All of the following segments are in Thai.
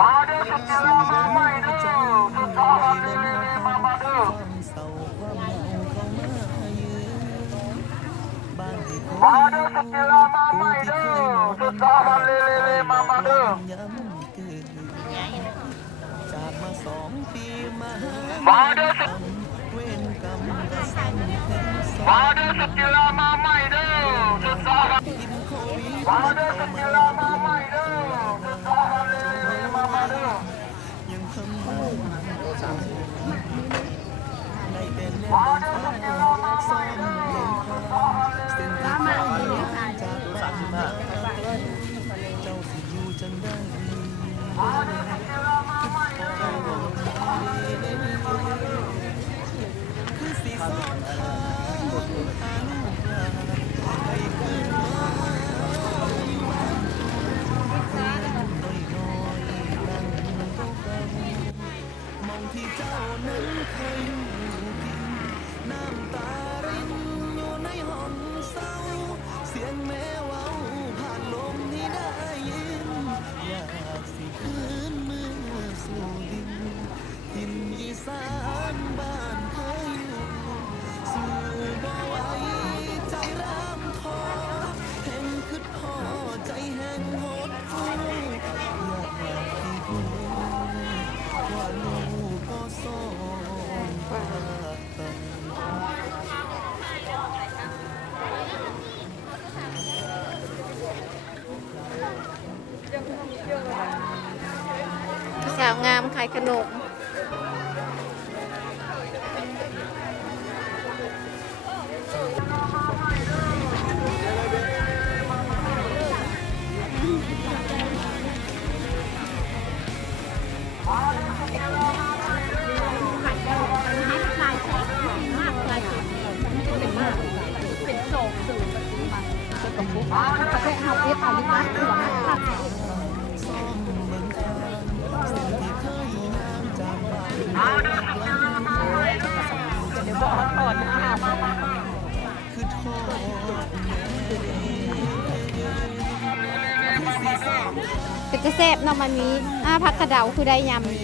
มาเด้อสุดที่ละมาใหม่เด้อสุดท้ายเลยมาเด้อมาเด้อสุดที่ละมาใหม่เด้อสุดท้ายเลยมาเด้อมาเด้อสุดมาเด้อสุดที่ละมาใหม่เด้อสุดท้ายมาเด้อสุดที่ละมาใหม่เด้อสุดท้ายเลยมาเด้อมาเด้อสุดที่ละมาใหม่เด้อสุดท้ายเลยมาเด้อมาเด้อสุดที่ละมาใหม่เด้สาวงามขายขนมเป็นจะแซ่บเนาะมันมีผักกระเดาคือได้ยำนี้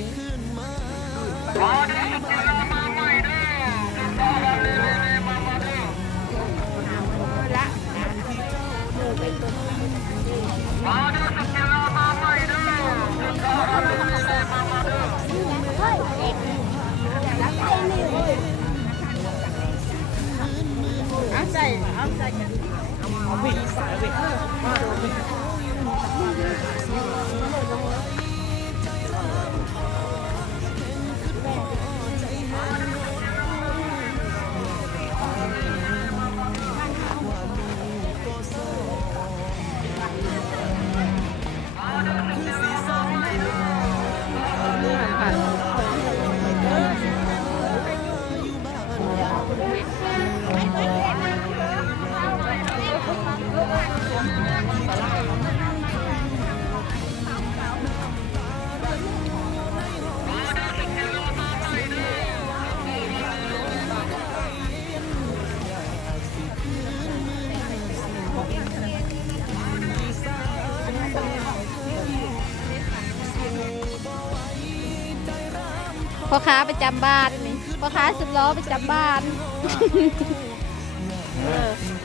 พ่อค้าประจำบ้านนี่พ่อค้าสิบล้อประจำบ้าน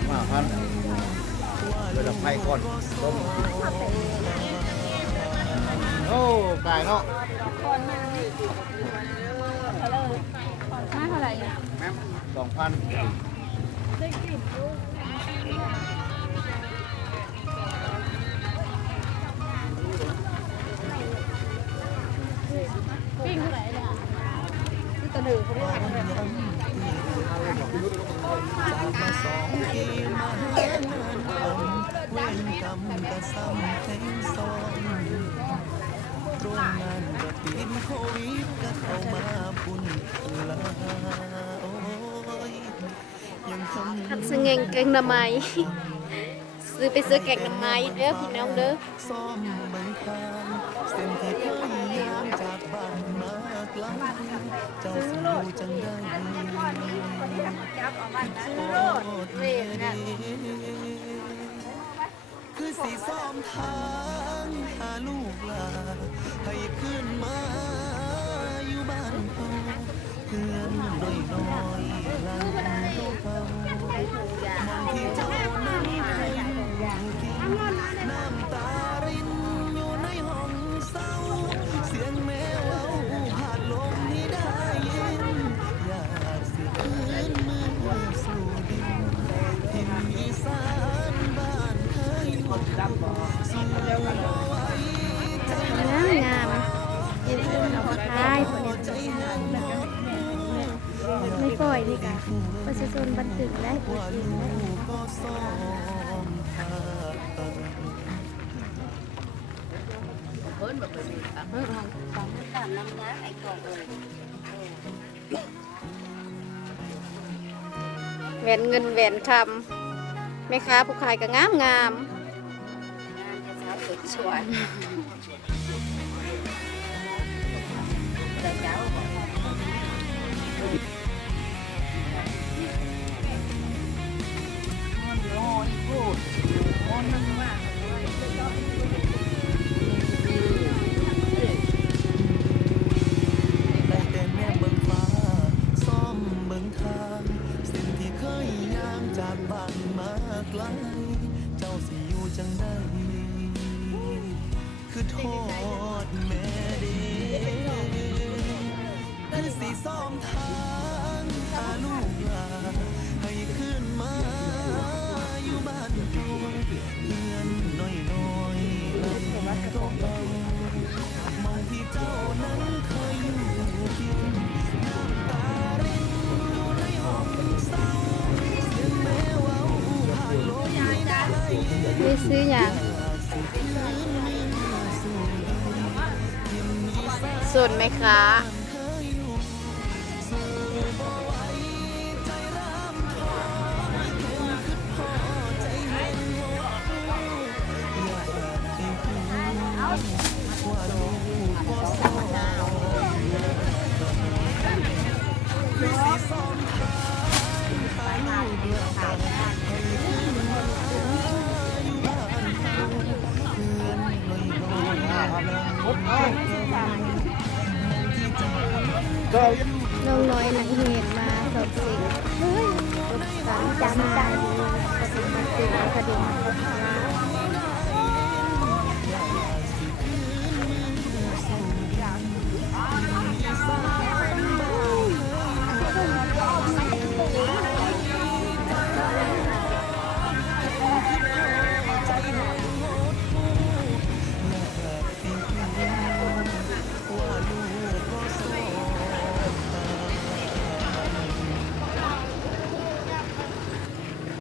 มาพันเวลาไฟก่อนต้มโอ้ไก่เนาะมาเท่าไหร่2,000ปิ้งเท่าไหร่เนี่ยที่ตะหนึ่งเขาได้ทำแบบทำซื้อเงินแกงหน่อไม้ซื้อไปซื้อแกงหน่อไม้เด้อพี่น้องเด้อซื้อโลดซื้อโลดเวรเนี่ย คือสีซ้อมทางหาลูกหลาให้ขึ้นมาอยู่บ้านเฮาเพื่อนน้อยน้อยหลังเก่าๆมองที่เจ้านั้นเคยอยู่กินน้ำตารินอยู่ในห้องเศร้าเสียงแม่เว้าผ่านลมที่ได้ยินอยากสิคืนมือสู่ดินทิมอีสานบ้านเคยอยู่สู่บ่ไหวใจ งามเอ็นเอามาขายคนนี้ ใจแห้งหมด ไม่ปล่อยนี่กะประชาชนบันทึกได้ตัวจริงได้ ก็ซ้อมทา แหวนเงินแหวนคำแม่ค้าผู้ขายก็งามงาม สวยแต่เจ้าโอ้ยพูดโอ้ยมันว่า ได้แต่แม่เบิ่งฟ้าซ่อมเบิ่งทางสิ่งที่เคยย่างจากบ้านมาไกลเจ้าสิอยู่จังใดคือโทษแม่เด้คือสิซ่อมทางหาลูกหลานให้ขึ้นมาอยู่บ้านเฮาเพื่อนน้อยๆลำก็เบามองที่เจ้านั้นเคยอยู่กินน้ำตารินอยู่ในห้องเศร้าเสียงแม่เว้าผ่านลมไม่ได้ยิน ได้ซื้ออย่างส่วนแม่ค้าน้องน้อยหนังเหตุมาสอบสิ่งรถสามจำได้ปฏิบัติตัวคดี